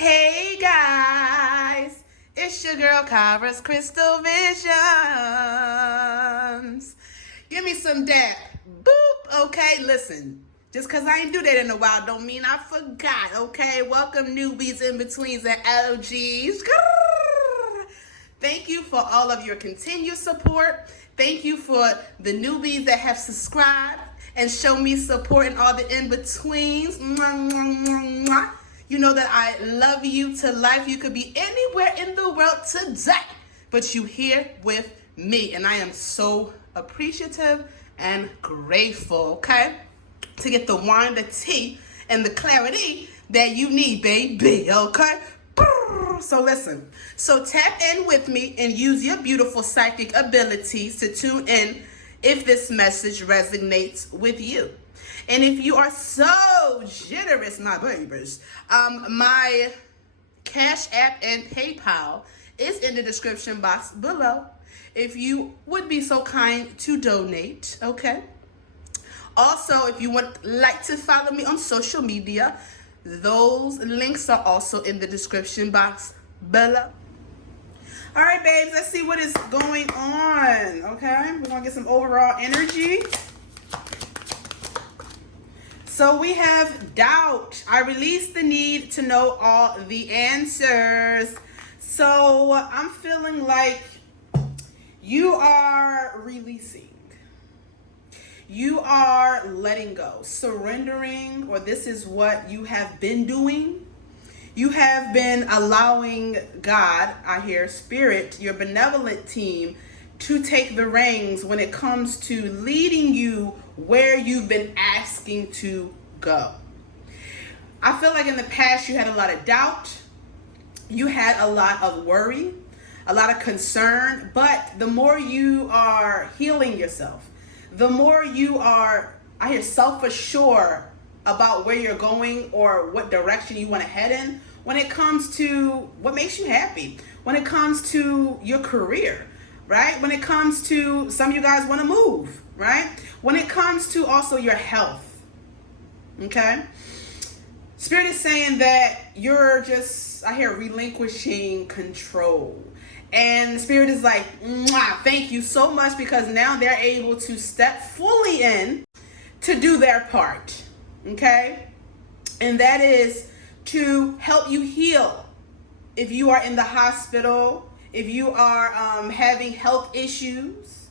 Hey guys, it's your girl Kyra's Krystal Visions. Give me some dap. Boop. Okay, listen. Just because I ain't do that in a while don't mean I forgot, okay? Welcome newbies, in-betweens, and OGs. Thank you for all of your continued support. Thank you for the newbies that have subscribed and show me support and all the in-betweens. You know that I love you to life. You could be anywhere in the world today, but you here with me. And I am so appreciative and grateful, okay? To get the wine, the tea, and the clarity that you need, baby, okay? So listen, so tap in with me and use your beautiful psychic abilities to tune in if this message resonates with you. And if you are so generous, my babies, my Cash App and PayPal is in the description box below. If you would be so kind to donate, okay? Also, if you would like to follow me on social media, those links are also in the description box below. All right, babes, let's see what is going on, okay? We're going to get some overall energy. So we have doubt. I release the need to know all the answers. So I'm feeling like you are releasing. You are letting go, surrendering, or this is what you have been doing. You have been allowing God, I hear Spirit, your benevolent team, to take the reins when it comes to leading you where you've been asking to go. I feel like in the past you had a lot of doubt. You had a lot of worry, a lot of concern, but the more you are healing yourself, the more you are, I hear, self-assured about where you're going or what direction you want to head in when it comes to what makes you happy, when it comes to your career, right? When it comes to, some of you guys want to move, right? When it comes to also your health, okay? Spirit is saying that you're just, I hear, relinquishing control. And the Spirit is like, mwah, thank you so much, because now they're able to step fully in to do their part, okay? And that is to help you heal. If you are in the hospital, if you are having health issues,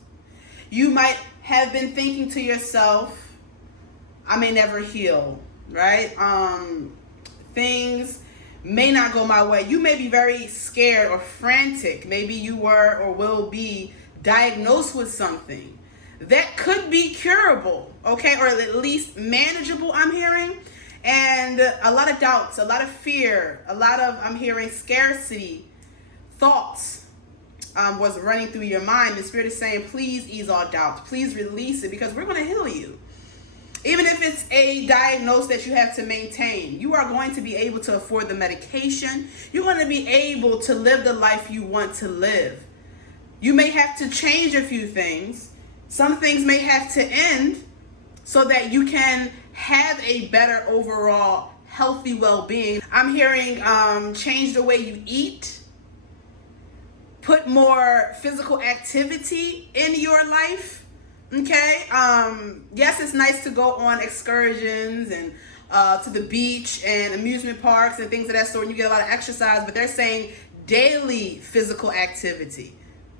you might have been thinking to yourself, I may never heal, right? Things may not go my way. You may be very scared or frantic. Maybe you were or will be diagnosed with something that could be curable, okay, or at least manageable, I'm hearing. And a lot of doubts, a lot of fear, a lot of, I'm hearing, scarcity thoughts was running through your mind. The Spirit is saying, please ease all doubts. Please release it, because we're going to heal you. Even if it's a diagnosis that you have to maintain, you are going to be able to afford the medication. You're going to be able to live the life you want to live. You may have to change a few things. Some things may have to end so that you can have a better overall healthy well-being. I'm hearing change the way you eat. Put more physical activity in your life. Okay, yes, it's nice to go on excursions and to the beach and amusement parks and things of that sort, and you get a lot of exercise, but they're saying daily physical activity.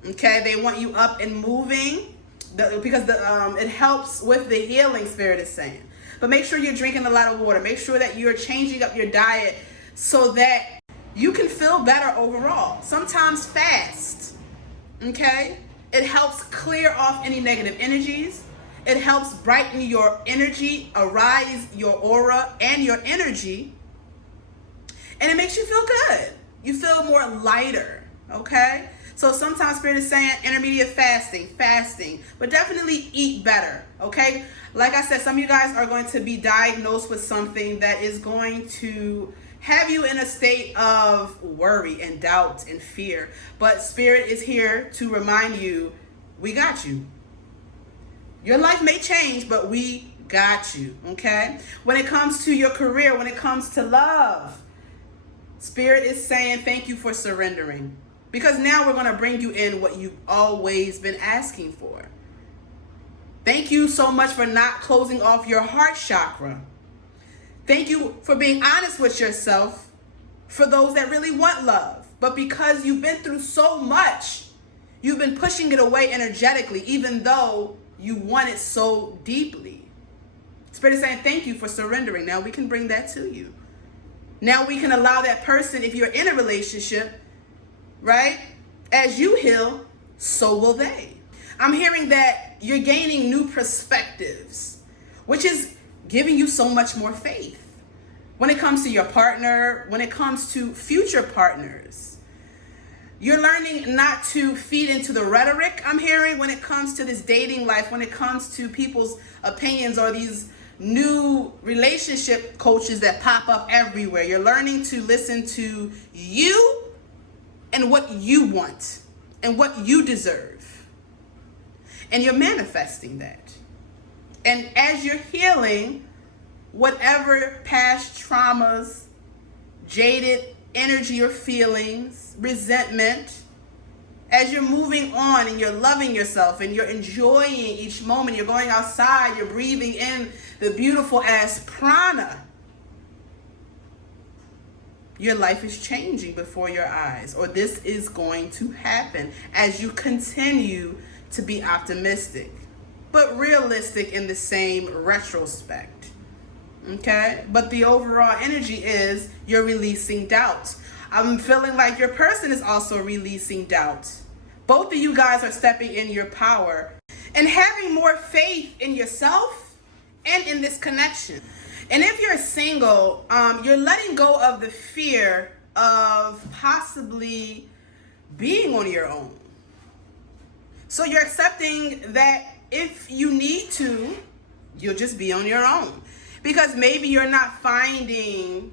Okay, they want you up and moving because it helps with the healing, Spirit is saying. But make sure you're drinking a lot of water. Make sure that you're changing up your diet so that you can feel better overall. Sometimes fast, okay? It helps clear off any negative energies. It helps brighten your energy, arise your aura and your energy. And it makes you feel good. You feel more lighter, okay? So sometimes Spirit is saying intermediate fasting, but definitely eat better, okay? Like I said, some of you guys are going to be diagnosed with something that is going to have you in a state of worry and doubt and fear. But Spirit is here to remind you, we got you. Your life may change, but we got you, okay? When it comes to your career, when it comes to love, Spirit is saying thank you for surrendering, because now we're going to bring you in what you've always been asking for. Thank you so much for not closing off your heart chakra. Thank you for being honest with yourself for those that really want love. But because you've been through so much, you've been pushing it away energetically, even though you want it so deeply. Spirit is saying thank you for surrendering. Now we can bring that to you. Now we can allow that person, if you're in a relationship, right? As you heal, so will they. I'm hearing that you're gaining new perspectives, which is giving you so much more faith when it comes to your partner, when it comes to future partners. You're learning not to feed into the rhetoric, I'm hearing, when it comes to this dating life, when it comes to people's opinions or these new relationship coaches that pop up everywhere. You're learning to listen to you and what you want and what you deserve. And you're manifesting that. And as you're healing whatever past traumas, jaded energy or feelings, resentment, as you're moving on and you're loving yourself and you're enjoying each moment, you're going outside, you're breathing in the beautiful ass prana, your life is changing before your eyes, or this is going to happen as you continue to be optimistic, but realistic in the same retrospect. Okay? But the overall energy is you're releasing doubt. I'm feeling like your person is also releasing doubt. Both of you guys are stepping in your power and having more faith in yourself and in this connection. And if you're single, you're letting go of the fear of possibly being on your own. So you're accepting that if you need to, you'll just be on your own. Because maybe you're not finding,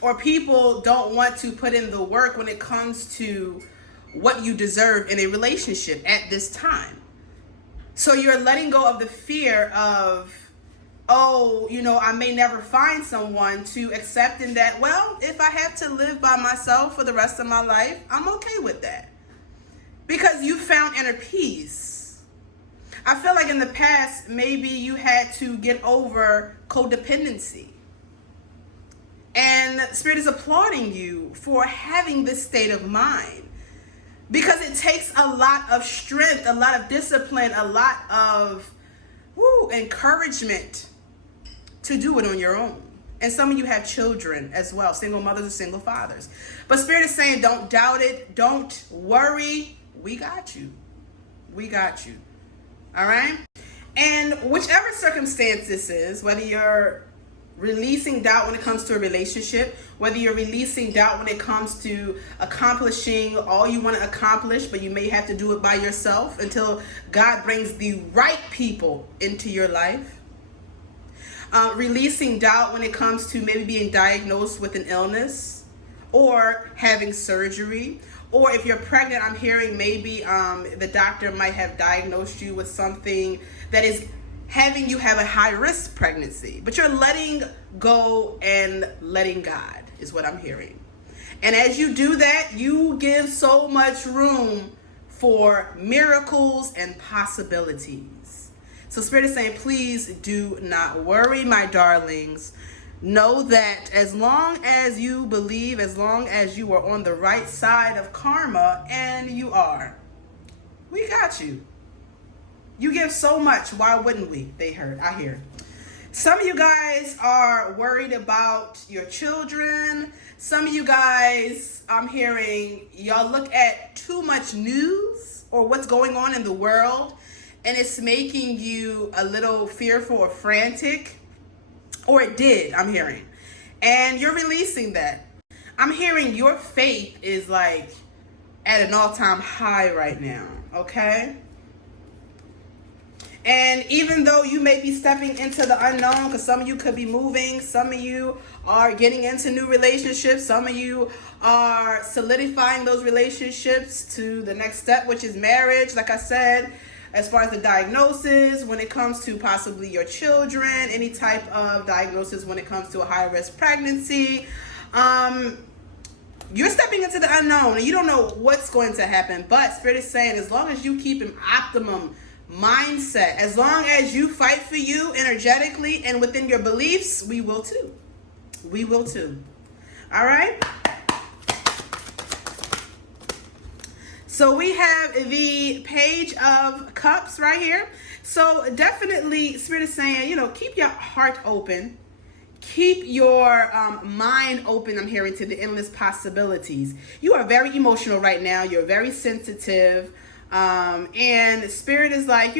or people don't want to put in the work when it comes to what you deserve in a relationship at this time. So you're letting go of the fear of, oh, you know, I may never find someone, to accepting that, well, if I have to live by myself for the rest of my life, I'm okay with that. Because you found inner peace. I feel like in the past, maybe you had to get over codependency. And Spirit is applauding you for having this state of mind. Because it takes a lot of strength, a lot of discipline, a lot of encouragement to do it on your own. And some of you have children as well, single mothers and single fathers. But Spirit is saying, don't doubt it. Don't worry. We got you. We got you. All right? And whichever circumstance this is, whether you're releasing doubt when it comes to a relationship, whether you're releasing doubt when it comes to accomplishing all you want to accomplish, but you may have to do it by yourself until God brings the right people into your life. Releasing doubt when it comes to maybe being diagnosed with an illness or having surgery. Or if you're pregnant, I'm hearing maybe the doctor might have diagnosed you with something that is having you have a high-risk pregnancy. But you're letting go and letting God is what I'm hearing. And as you do that, you give so much room for miracles and possibilities. So Spirit is saying, please do not worry, my darlings. Know that as long as you believe, as long as you are on the right side of karma, and you are, we got you. You give so much. Why wouldn't we? I hear. Some of you guys are worried about your children. Some of you guys, I'm hearing, y'all look at too much news or what's going on in the world, and it's making you a little fearful or frantic. Or it did, I'm hearing. And you're releasing that. I'm hearing your faith is like at an all-time high right now, okay? And even though you may be stepping into the unknown, because some of you could be moving, some of you are getting into new relationships, some of you are solidifying those relationships to the next step, which is marriage, like I said. As far as the diagnosis, when it comes to possibly your children, any type of diagnosis when it comes to a high-risk pregnancy. You're stepping into the unknown and you don't know what's going to happen. But Spirit is saying, as long as you keep an optimum mindset, as long as you fight for you energetically and within your beliefs, we will too. We will too. All right? So we have the Page of Cups right here. So definitely, Spirit is saying, keep your heart open. Keep your mind open, I'm hearing, to the endless possibilities. You are very emotional right now. You're very sensitive. And Spirit is like,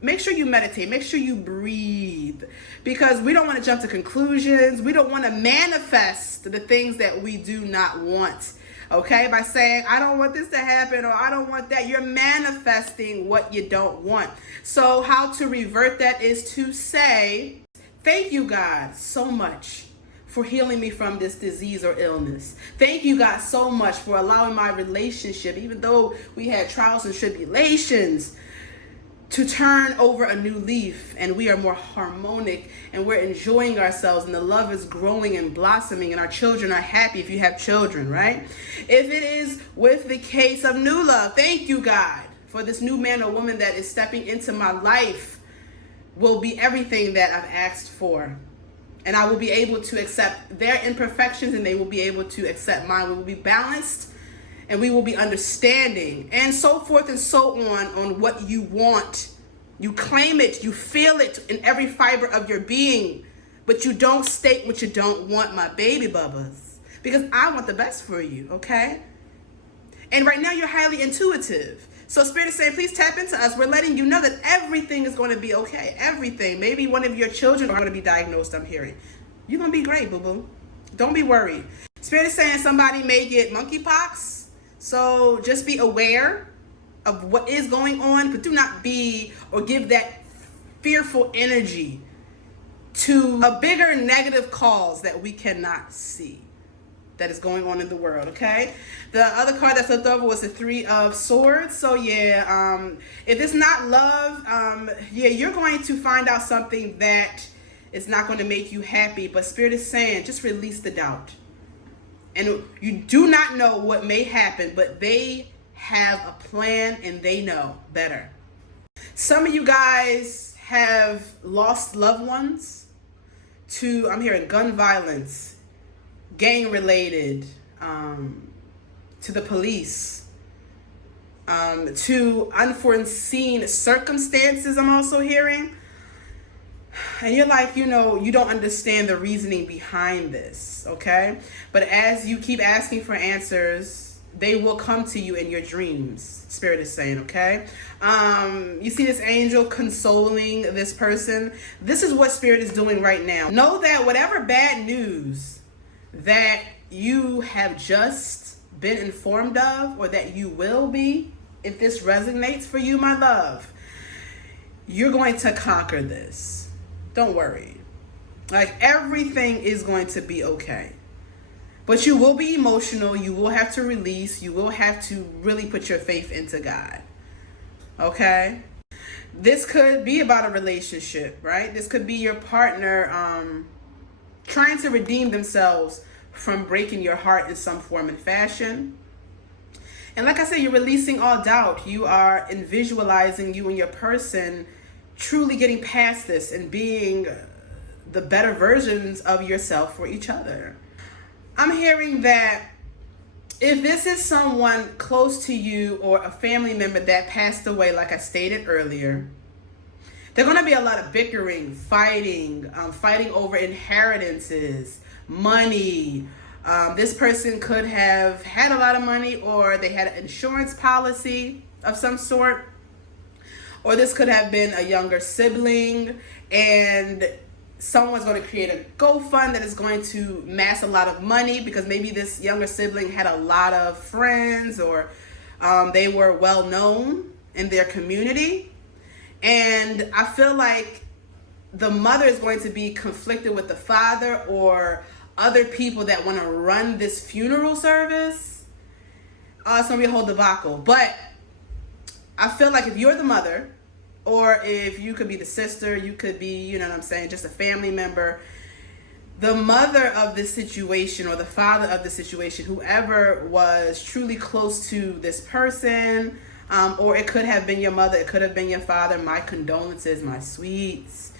make sure you meditate. Make sure you breathe. Because we don't want to jump to conclusions. We don't want to manifest the things that we do not want. Okay? By saying, I don't want this to happen or I don't want that. You're manifesting what you don't want. So how to revert that is to say, thank you, God, so much for healing me from this disease or illness. Thank you, God, so much for allowing my relationship, even though we had trials and tribulations, to turn over a new leaf, and we are more harmonic and we're enjoying ourselves, and the love is growing and blossoming, and our children are happy if you have children, right? If it is with the case of new love, thank you, God, for this new man or woman that is stepping into my life will be everything that I've asked for. And I will be able to accept their imperfections and they will be able to accept mine. We will be balanced and we will be understanding, and so forth and so on what you want. You claim it, you feel it in every fiber of your being, but you don't state what you don't want, my baby bubbas, because I want the best for you, okay? And right now you're highly intuitive. So Spirit is saying, please tap into us. We're letting you know that everything is going to be okay. Everything. Maybe one of your children are going to be diagnosed, I'm hearing. You're going to be great, boo-boo. Don't be worried. Spirit is saying somebody may get monkeypox. So just be aware of what is going on, but do not be or give that fearful energy to a bigger negative cause that we cannot see that is going on in the world, okay? The other card that flipped over was the Three of Swords. So yeah, if it's not love, you're going to find out something that is not going to make you happy. But Spirit is saying, just release the doubt. And you do not know what may happen, but they have a plan and they know better. Some of you guys have lost loved ones to, I'm hearing, gun violence, gang related, to the police, to unforeseen circumstances, I'm also hearing. And you're like, you don't understand the reasoning behind this, okay? But as you keep asking for answers, they will come to you in your dreams, Spirit is saying, okay? You see this angel consoling this person. This is what Spirit is doing right now. Know that whatever bad news that you have just been informed of, or that you will be, if this resonates for you, my love, you're going to conquer this. Don't worry. Like, everything is going to be okay. But you will be emotional. You will have to release. You will have to really put your faith into God. Okay? This could be about a relationship, right? This could be your partner trying to redeem themselves from breaking your heart in some form and fashion. And like I said, you're releasing all doubt. You are visualizing you and your person truly getting past this and being the better versions of yourself for each other. I'm hearing that if this is someone close to you or a family member that passed away, like I stated earlier, there's going to be a lot of bickering, fighting over inheritances, money. This person could have had a lot of money, or they had an insurance policy of some sort. Or this could have been a younger sibling, and someone's going to create a GoFund that is going to mass a lot of money because maybe this younger sibling had a lot of friends, or they were well known in their community. And I feel like the mother is going to be conflicted with the father or other people that want to run this funeral service. It's going to be a whole debacle. But I feel like if you're the mother, or if you could be the sister, you could be, just a family member, the mother of this situation or the father of the situation, whoever was truly close to this person, or it could have been your mother, it could have been your father. My condolences, my sweets.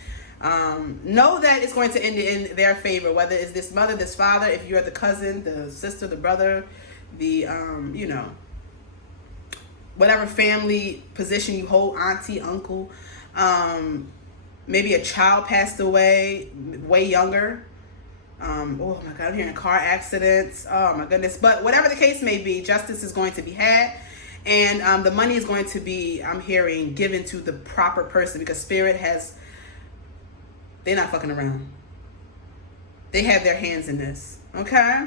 Know that it's going to end in their favor, whether it's this mother, this father, if you're the cousin, the sister, the brother, the, you know, whatever family position you hold, auntie, uncle. Maybe a child passed away way younger. Oh my God, I'm hearing car accidents. Oh my goodness. But whatever the case may be, justice is going to be had. And the money is going to be, I'm hearing, given to the proper person, because Spirit has, they're not fucking around. They have their hands in this, okay?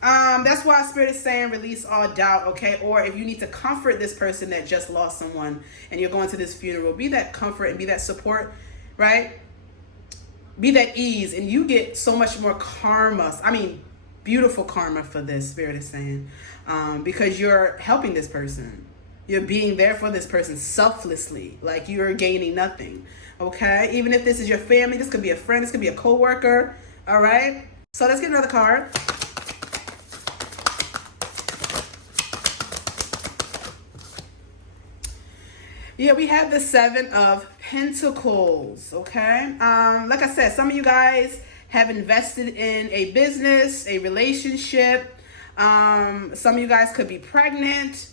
That's why Spirit is saying release all doubt, okay? Or if you need to comfort this person that just lost someone and you're going to this funeral, be that comfort and be that support, right? Be that ease, and you get so much more karma. I mean, beautiful karma for this, Spirit is saying, because you're helping this person. You're being there for this person selflessly, like you're gaining nothing, okay? Even if this is your family, this could be a friend, this could be a co-worker, all right? So let's get another card. Yeah, we have the Seven of Pentacles, okay? Like I said, some of you guys have invested in a business, a relationship. Some of you guys could be pregnant.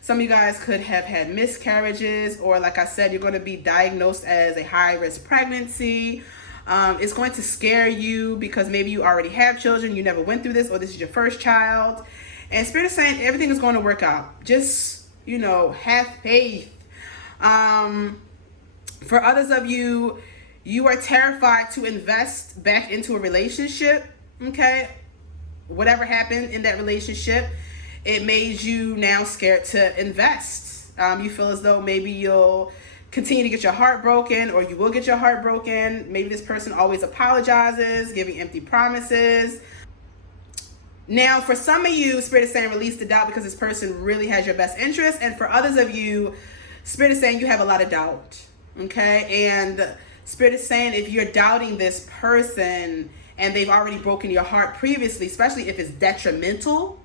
Some of you guys could have had miscarriages, or like I said, you're going to be diagnosed as a high-risk pregnancy. It's going to scare you because maybe you already have children, you never went through this, or this is your first child. And Spirit is saying everything is going to work out. Just, you know, have faith. For others of you, you are terrified to invest back into a relationship, okay? Whatever happened in that relationship, it made you now scared to invest. You feel as though maybe you'll continue to get your heart broken, or you will get your heart broken. Maybe this person always apologizes, giving empty promises. Now, for some of you, Spirit is saying release the doubt because this person really has your best interest. And for others of you, Spirit is saying you have a lot of doubt, okay? And Spirit is saying if you're doubting this person and they've already broken your heart previously, especially if it's detrimental,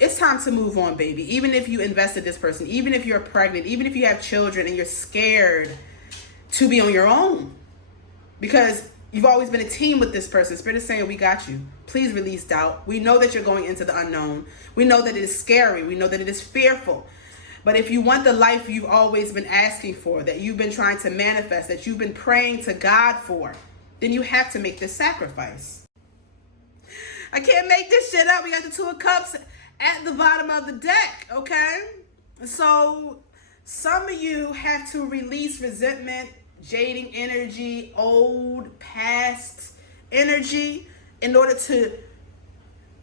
it's time to move on, baby. Even if you invested this person, even if you're pregnant, even if you have children and you're scared to be on your own because you've always been a team with this person. Spirit is saying, we got you. Please release doubt. We know that you're going into the unknown. We know that it is scary. We know that it is fearful. But if you want the life you've always been asking for, that you've been trying to manifest, that you've been praying to God for, then you have to make this sacrifice. I can't make this shit up. We got the Two of Cups at the bottom of the deck, okay? So some of you have to release resentment, jading energy, old past energy in order to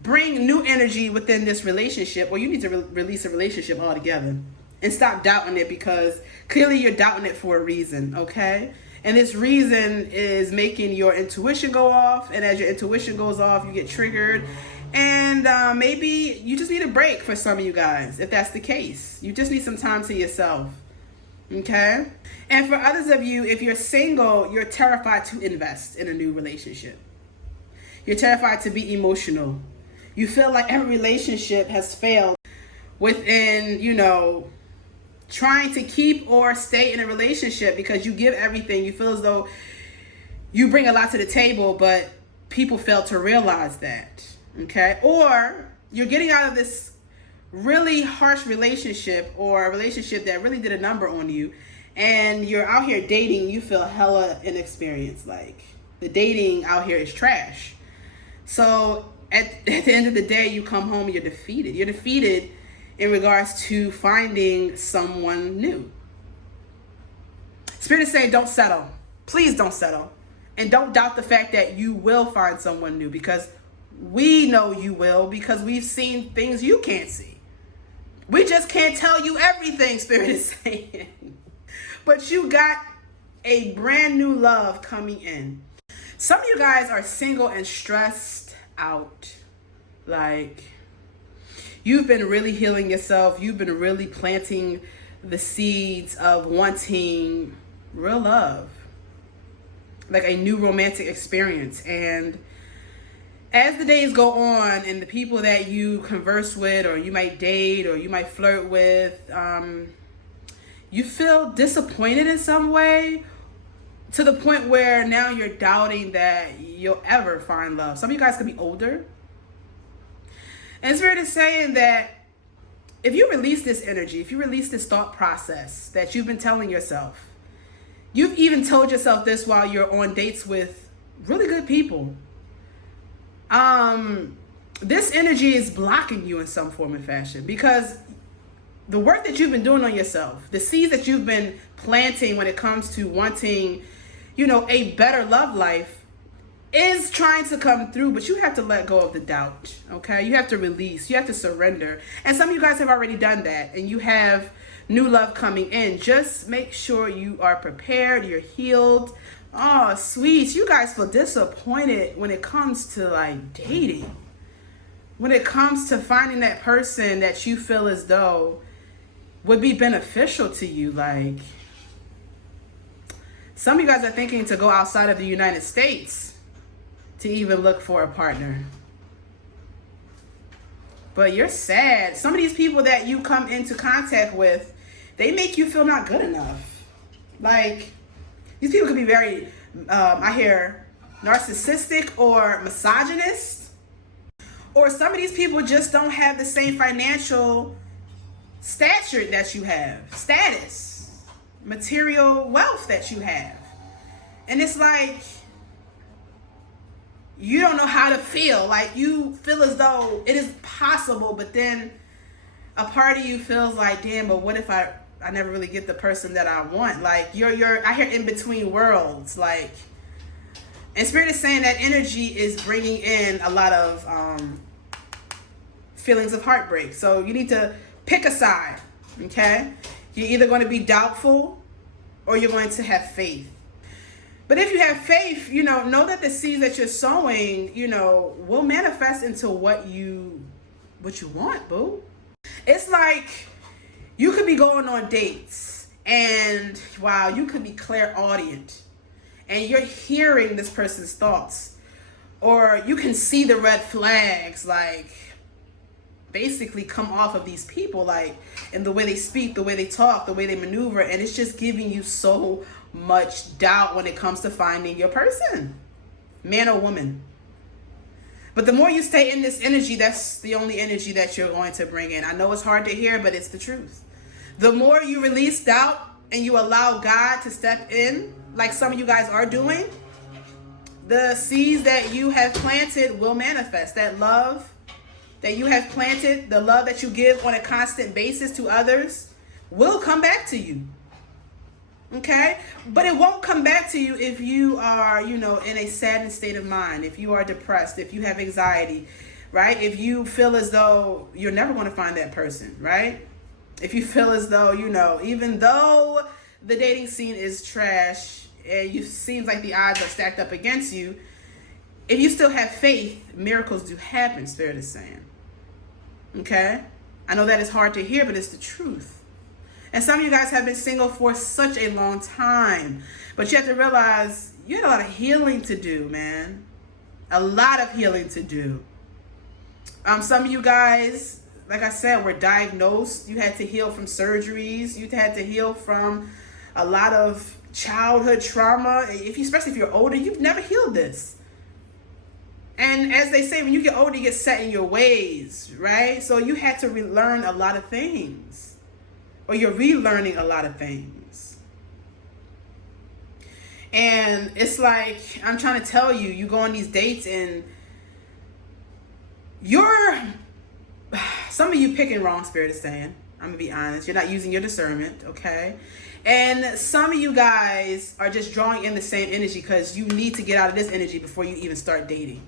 bring new energy within this relationship, or you need to release a relationship altogether and stop doubting it, because clearly you're doubting it for a reason, okay? And this reason is making your intuition go off, and as your intuition goes off, you get triggered. And maybe you just need a break for some of you guys, if that's the case. You just need some time to yourself, okay? And for others of you, if you're single, you're terrified to invest in a new relationship. You're terrified to be emotional. You feel like every relationship has failed within, you know, trying to keep or stay in a relationship because you give everything. You feel as though you bring a lot to the table, but people fail to realize that. Okay, or you're getting out of this really harsh relationship, or a relationship that really did a number on you, and you're out here dating, you feel hella inexperienced, like the dating out here is trash. So at the end of the day, you come home and you're defeated. You're defeated in regards to finding someone new. Spirit is saying don't settle. Please don't settle. And don't doubt the fact that you will find someone new, because we know you will, because we've seen things you can't see. We just can't tell you everything, Spirit is saying. But you got a brand new love coming in. Some of you guys are single and stressed out. Like, you've been really healing yourself. You've been really planting the seeds of wanting real love. like a new romantic experience. And as the days go on and the people that you converse with or you might date or you might flirt with, you feel disappointed in some way, to the point where now you're doubting that you'll ever find love. Some of you guys could be older. And Spirit is saying that if you release this energy, if you release this thought process that you've been telling yourself, you've even told yourself this while you're on dates with really good people, this energy is blocking you in some form or fashion, because the work that you've been doing on yourself, the seeds that you've been planting when it comes to wanting, a better love life, is trying to come through, but you have to let go of the doubt, okay? You have to release, you have to surrender. And some of you guys have already done that, and you have new love coming in. Just make sure you are prepared, you're healed. Oh, sweet. You guys feel disappointed when it comes to like dating. When it comes to finding that person that you feel as though would be beneficial to you. Like, some of you guys are thinking to go outside of the United States to even look for a partner. But you're sad. Some of these people that you come into contact with, they make you feel not good enough. Like, these people could be very, I hear, narcissistic or misogynist. Or some of these people just don't have the same financial stature that you have, status, material wealth that you have. And it's like, you don't know how to feel. Like, you feel as though it is possible, but then a part of you feels like, damn, but what if I never really get the person that I want? Like, I hear in between worlds. Like, and Spirit is saying that energy is bringing in a lot of feelings of heartbreak. So you need to pick a side, okay? You're either going to be doubtful or you're going to have faith. But if you have faith, know that the seeds that you're sowing, will manifest into what you want, boo. It's like you could be going on dates and, wow, you could be clairaudient and you're hearing this person's thoughts, or you can see the red flags, like, basically come off of these people, like, in the way they speak, the way they talk, the way they maneuver, and it's just giving you so much doubt when it comes to finding your person, man or woman. But the more you stay in this energy, that's the only energy that you're going to bring in. I know it's hard to hear, but it's the truth. The more you release doubt and you allow God to step in, like some of you guys are doing, the seeds that you have planted will manifest. That love that you have planted, the love that you give on a constant basis to others, will come back to you. Okay? But it won't come back to you if you are, in a saddened state of mind, if you are depressed, if you have anxiety, right? If you feel as though you're never going to find that person, right? If you feel as though, even though the dating scene is trash and you seems like the odds are stacked up against you, if you still have faith, miracles do happen, Spirit is saying. Okay? I know that is hard to hear, but it's the truth. And some of you guys have been single for such a long time. But you have to realize you had a lot of healing to do, man. A lot of healing to do. Some of you guys, like I said, were diagnosed. You had to heal from surgeries. You had to heal from a lot of childhood trauma. Especially if you're older, you've never healed this. And as they say, when you get older, you get set in your ways, right? So you had to relearn a lot of things. Or you're relearning a lot of things. And it's like, I'm trying to tell you, you go on these dates and some of you picking wrong, Spirit is saying. I'm going to be honest. You're not using your discernment, okay? And some of you guys are just drawing in the same energy because you need to get out of this energy before you even start dating.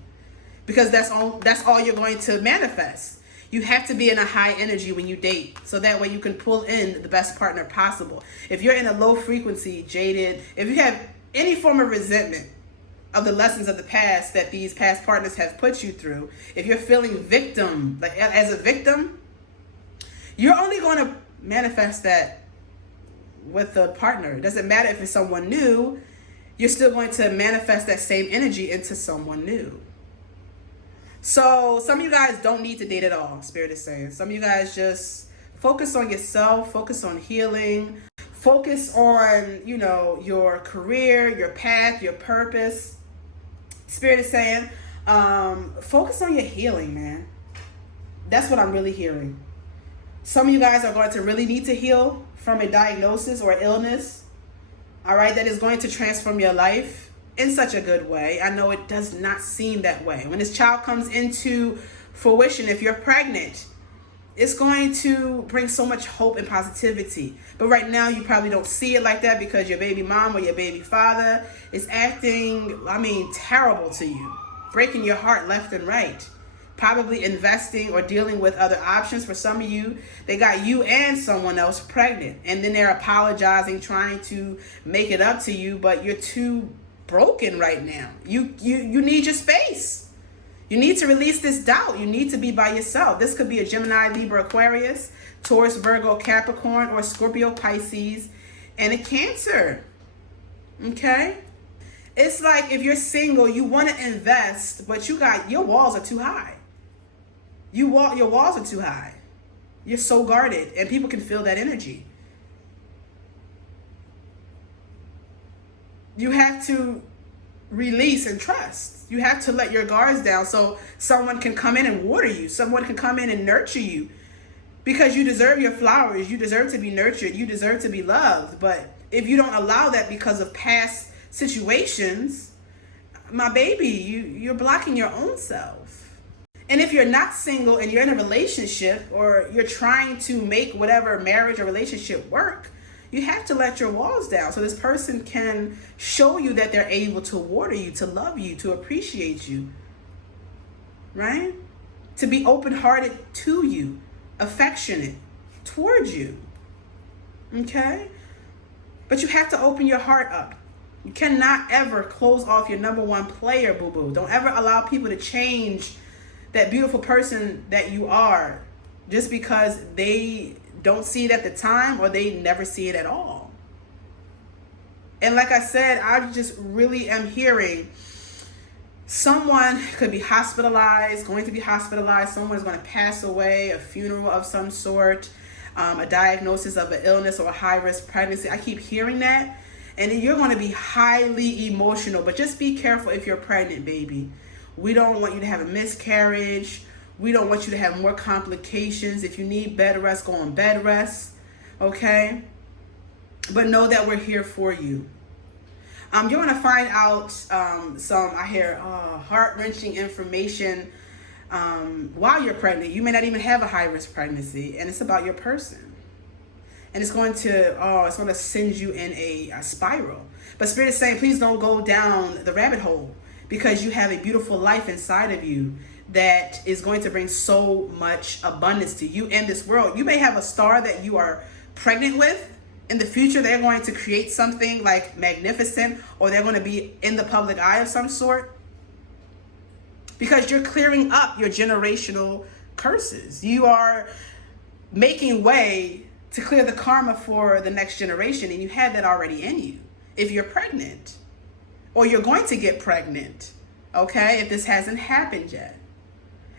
Because that's all you're going to manifest. You have to be in a high energy when you date, so that way you can pull in the best partner possible. If you're in a low frequency, jaded, if you have any form of resentment of the lessons of the past that these past partners have put you through, if you're feeling victim, like as a victim, you're only going to manifest that with a partner. It doesn't matter if it's someone new. you're still going to manifest that same energy into someone new. So some of you guys don't need to date at all, Spirit is saying. Some of you guys just focus on yourself, focus on healing, focus on, you know, your career, your path, your purpose. Spirit is saying, focus on your healing, man. That's what I'm really hearing. Some of you guys are going to really need to heal from a diagnosis or illness, all right, that is going to transform your life in such a good way. I know it does not seem that way. When this child comes into fruition, if you're pregnant, it's going to bring so much hope and positivity. But right now, you probably don't see it like that because your baby mom or your baby father is acting, terrible to you, breaking your heart left and right. Probably investing or dealing with other options. For some of you, they got you and someone else pregnant, and then they're apologizing, trying to make it up to you, but you're too broken right now. You need your space. You need to release this doubt. You need to be by yourself. This could be a Gemini, Libra, Aquarius, Taurus, Virgo, Capricorn, or Scorpio, Pisces, and a Cancer. Okay? It's like if you're single, you want to invest, but your walls are too high. Your walls are too high. You're so guarded, and people can feel that energy. You have to release and trust. You have to let your guards down so someone can come in and water you. Someone can come in and nurture you, because you deserve your flowers. You deserve to be nurtured. You deserve to be loved. But if you don't allow that because of past situations, my baby, you're blocking your own self. And if you're not single and you're in a relationship, or you're trying to make whatever marriage or relationship work, you have to let your walls down so this person can show you that they're able to water you, to love you, to appreciate you, right? To be open-hearted to you, affectionate towards you, okay? But you have to open your heart up. You cannot ever close off your number one player, boo-boo. Don't ever allow people to change that beautiful person that you are just because they don't see it at the time, or they never see it at all. And like I said, I just really am hearing someone could be hospitalized, going to be hospitalized. Someone is going to pass away, a funeral of some sort, a diagnosis of an illness or a high-risk pregnancy. I keep hearing that. And then you're going to be highly emotional. But just be careful if you're pregnant, baby. We don't want you to have a miscarriage. We don't want you to have more complications. If you need bed rest, go on bed rest, okay? But know that we're here for you. You're going to find out I hear heart-wrenching information while you're pregnant. You may not even have a high-risk pregnancy, and it's about your person. And it's going to send you in a spiral. But Spirit is saying, please don't go down the rabbit hole, because you have a beautiful life inside of you that is going to bring so much abundance to you in this world. You may have a star that you are pregnant with. In the future, they're going to create something like magnificent, or they're going to be in the public eye of some sort, because you're clearing up your generational curses. You are making way to clear the karma for the next generation, and you have that already in you if you're pregnant, or you're going to get pregnant, okay, if this hasn't happened yet.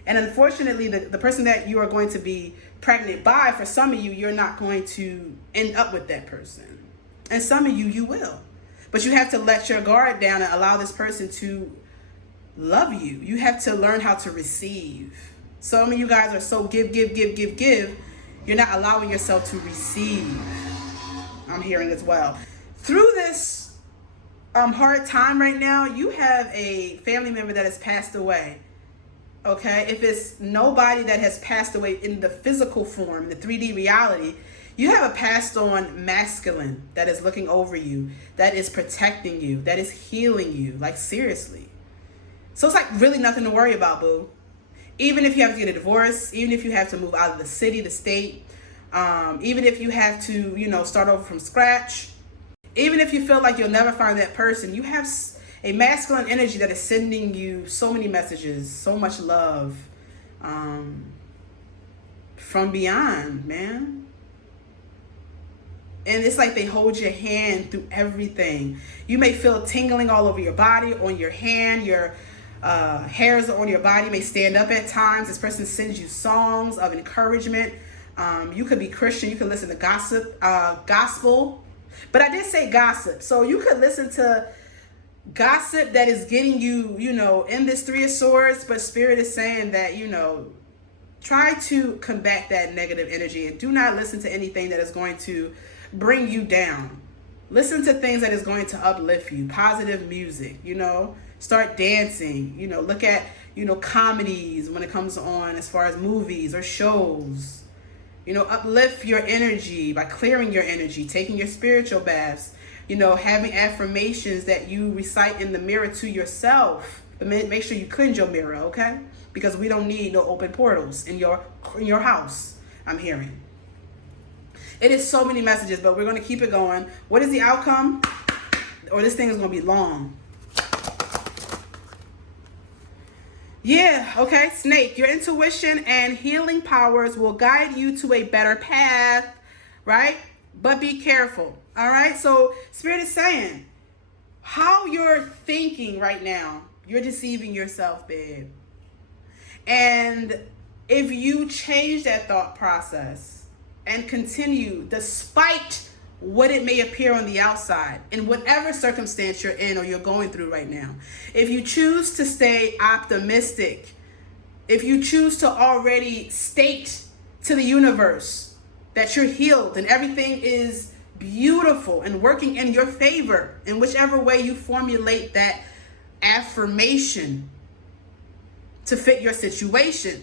And unfortunately, the person that you are going to be pregnant by, for some of you, you're not going to end up with that person. And some of you, you will. But you have to let your guard down and allow this person to love you. You have to learn how to receive. Some of you guys are so give. You're not allowing yourself to receive. I'm hearing as well. Through this hard time right now, you have a family member that has passed away. Okay, if it's nobody that has passed away in the physical form, the 3D reality, you have a passed on masculine that is looking over you, that is protecting you, that is healing you, like seriously. So it's like really nothing to worry about, boo. Even if you have to get a divorce, even if you have to move out of the city, the state, even if you have to, start over from scratch, even if you feel like you'll never find that person, you have a masculine energy that is sending you so many messages, so much love from beyond, man. And it's like they hold your hand through everything. You may feel tingling all over your body, on your hand, your hairs on your body may stand up at times. This person sends you songs of encouragement. You could be Christian. You could listen to gospel. But I did say gossip. So you could listen to gossip that is getting you, in this Three of Swords. But Spirit is saying that, try to combat that negative energy and do not listen to anything that is going to bring you down. Listen to things that is going to uplift you. Positive music, start dancing, look at, comedies when it comes on as far as movies or shows. Uplift your energy by clearing your energy, taking your spiritual baths, having affirmations that you recite in the mirror to yourself. But make sure you cleanse your mirror, okay? Because we don't need no open portals in your house, I'm hearing. It is so many messages, but we're going to keep it going. What is the outcome? Or this thing is going to be long. Yeah, okay, Snake. Your intuition and healing powers will guide you to a better path, right? But be careful, all right? So Spirit is saying, how you're thinking right now, you're deceiving yourself, babe. And if you change that thought process and continue despite what it may appear on the outside in whatever circumstance you're in or you're going through right now, if you choose to stay optimistic, if you choose to already state to the universe that you're healed and everything is beautiful and working in your favor, in whichever way you formulate that affirmation to fit your situation,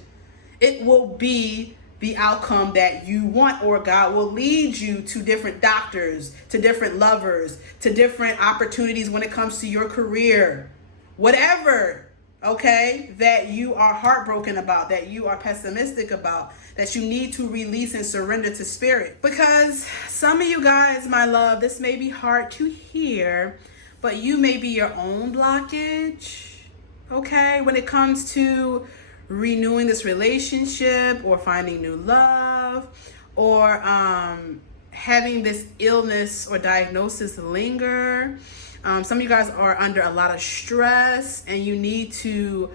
it will be the outcome that you want, or God will lead you to different doctors, to different lovers, to different opportunities when it comes to your career. Whatever, okay, that you are heartbroken about, that you are pessimistic about, that you need to release and surrender to Spirit. Because some of you guys, my love, this may be hard to hear, but you may be your own blockage, okay, when it comes to renewing this relationship or finding new love or having this illness or diagnosis linger. Some of you guys are under a lot of stress and you need to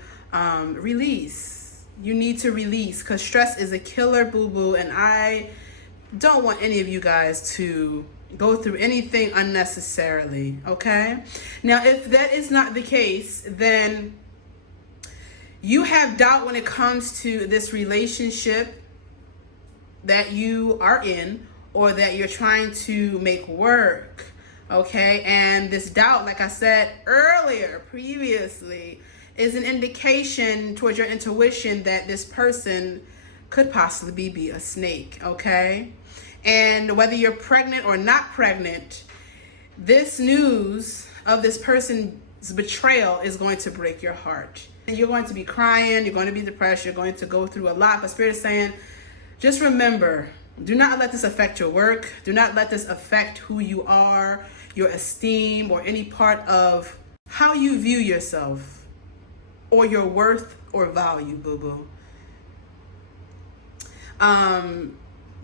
release. You need to release because stress is a killer, boo-boo, and I don't want any of you guys to go through anything unnecessarily, okay? Now, if that is not the case, then you have doubt when it comes to this relationship that you are in or that you're trying to make work, okay? And this doubt, like I said earlier, previously, is an indication towards your intuition that this person could possibly be a snake, okay? And whether you're pregnant or not pregnant, this news of this person's betrayal is going to break your heart. And you're going to be crying, you're going to be depressed, you're going to go through a lot. But Spirit is saying, just remember, do not let this affect your work. Do not let this affect who you are, your esteem, or any part of how you view yourself or your worth or value, boo-boo.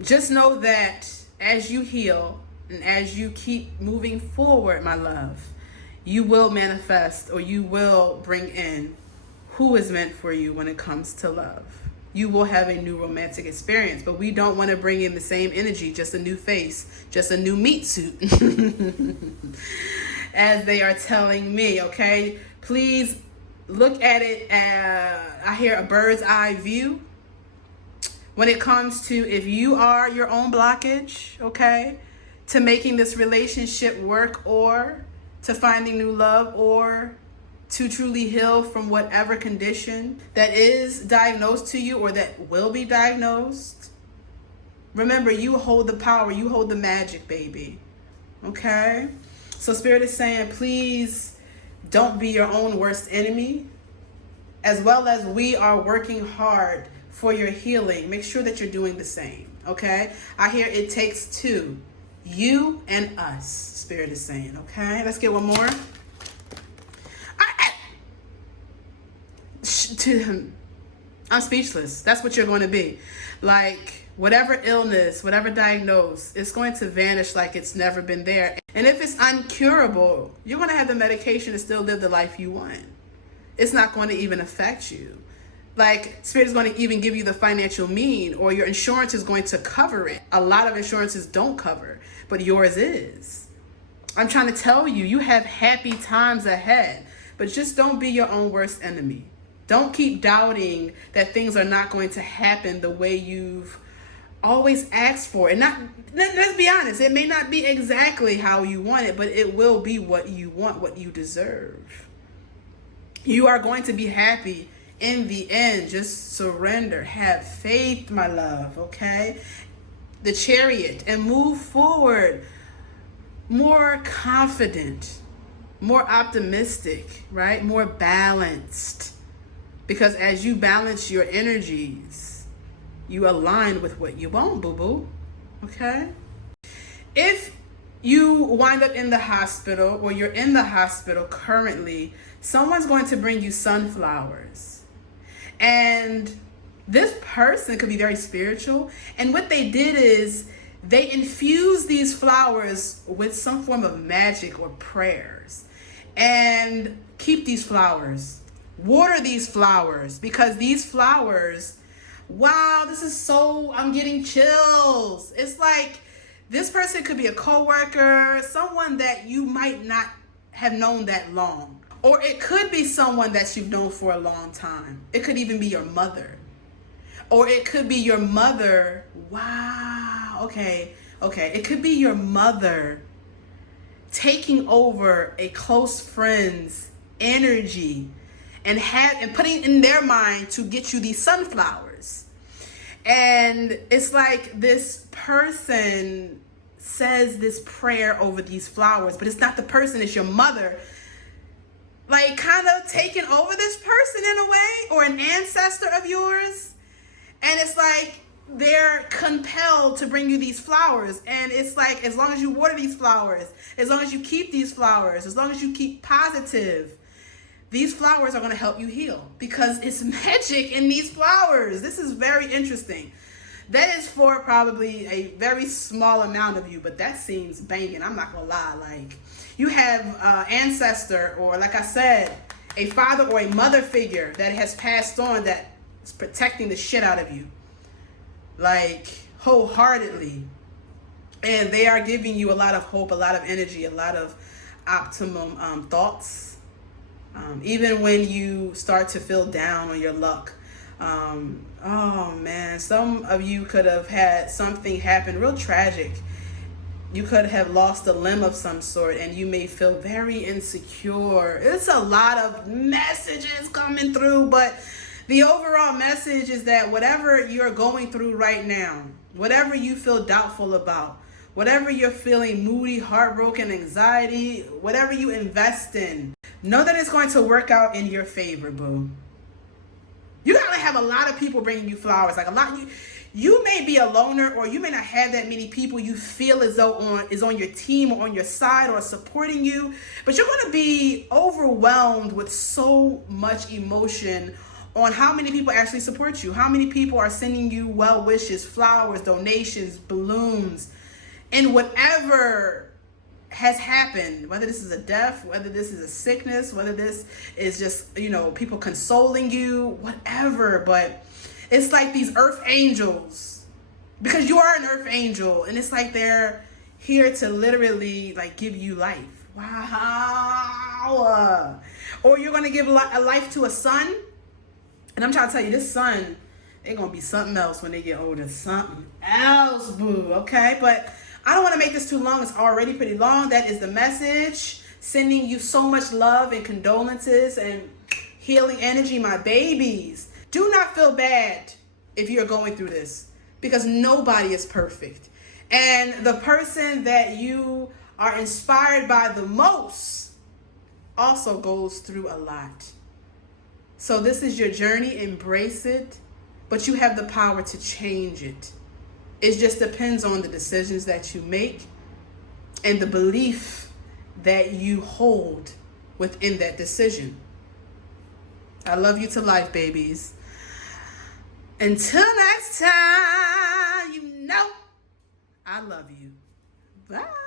Just know that as you heal and as you keep moving forward, my love, you will manifest or you will bring in who is meant for you when it comes to love. You will have a new romantic experience, but we don't want to bring in the same energy, just a new face, just a new meat suit, as they are telling me, okay? Please look at it, I hear a bird's eye view. When it comes to if you are your own blockage, okay, to making this relationship work or to finding new love or to truly heal from whatever condition that is diagnosed to you or that will be diagnosed, remember, you hold the power, you hold the magic, baby, okay? So Spirit is saying, please don't be your own worst enemy. As well as we are working hard for your healing, make sure that you're doing the same, okay? I hear it takes two, you and us, Spirit is saying, okay? Let's get one more. I'm speechless. That's what you're going to be. Like, whatever illness, whatever diagnosis, it's going to vanish like it's never been there. And if it's uncurable, you're going to have the medication to still live the life you want. It's not going to even affect you. Like, Spirit is going to even give you the financial mean, or your insurance is going to cover it. A lot of insurances don't cover, but yours is. I'm trying to tell you, you have happy times ahead, but just don't be your own worst enemy. Don't keep doubting that things are not going to happen the way you've always asked for. And let's be honest, it may not be exactly how you want it, but it will be what you want, what you deserve. You are going to be happy in the end. Just surrender. Have faith, my love, okay? The Chariot, and move forward. More confident, more optimistic, right? More balanced. Because as you balance your energies, you align with what you want, boo-boo, okay? If you wind up in the hospital, or you're in the hospital currently, someone's going to bring you sunflowers. And this person could be very spiritual. And what they did is they infused these flowers with some form of magic or prayers. And keep these flowers. Water these flowers, because these flowers, wow, this is so, I'm getting chills. It's like this person could be a coworker, someone that you might not have known that long. Or it could be someone that you've known for a long time. It could even be your mother. Or it could be your mother. Wow, okay. It could be your mother taking over a close friend's energy and putting in their mind to get you these sunflowers. And it's like this person says this prayer over these flowers, but it's not the person, it's your mother, like kind of taking over this person in a way, or an ancestor of yours. And it's like they're compelled to bring you these flowers. And it's like, as long as you water these flowers, as long as you keep these flowers, as long as you keep positive, these flowers are going to help you heal, because it's magic in these flowers. This is very interesting. That is for probably a very small amount of you, but that seems banging. I'm not going to lie. Like, you have an ancestor, or like I said, a father or a mother figure that has passed on, that is protecting the shit out of you, like wholeheartedly. And they are giving you a lot of hope, a lot of energy, a lot of optimum thoughts. Even when you start to feel down on your luck. Oh man, some of you could have had something happen real tragic. You could have lost a limb of some sort, and you may feel very insecure. It's a lot of messages coming through, but the overall message is that whatever you're going through right now, whatever you feel doubtful about, whatever you're feeling moody, heartbroken, anxiety, whatever you invest in, know that it's going to work out in your favor, boo. You gotta have a lot of people bringing you flowers. Like, a lot. You may be a loner, or you may not have that many people you feel as though is on your team or on your side or supporting you, but you're going to be overwhelmed with so much emotion on how many people actually support you, how many people are sending you well wishes, flowers, donations, balloons, and whatever has happened, whether this is a death, whether this is a sickness, whether this is just, people consoling you, whatever. But it's like these earth angels, because you are an earth angel, and it's like they're here to literally like give you life. Wow. Or you're going to give a life to a son. And I'm trying to tell you, this son, they're going to be something else when they get older. Something else, boo. Okay. But I don't want to make this too long. It's already pretty long. That is the message. Sending you so much love and condolences and healing energy, my babies. Do not feel bad if you're going through this, because nobody is perfect. And the person that you are inspired by the most also goes through a lot. So this is your journey. Embrace it, but you have the power to change it. It just depends on the decisions that you make and the belief that you hold within that decision. I love you to life, babies. Until next time, I love you. Bye.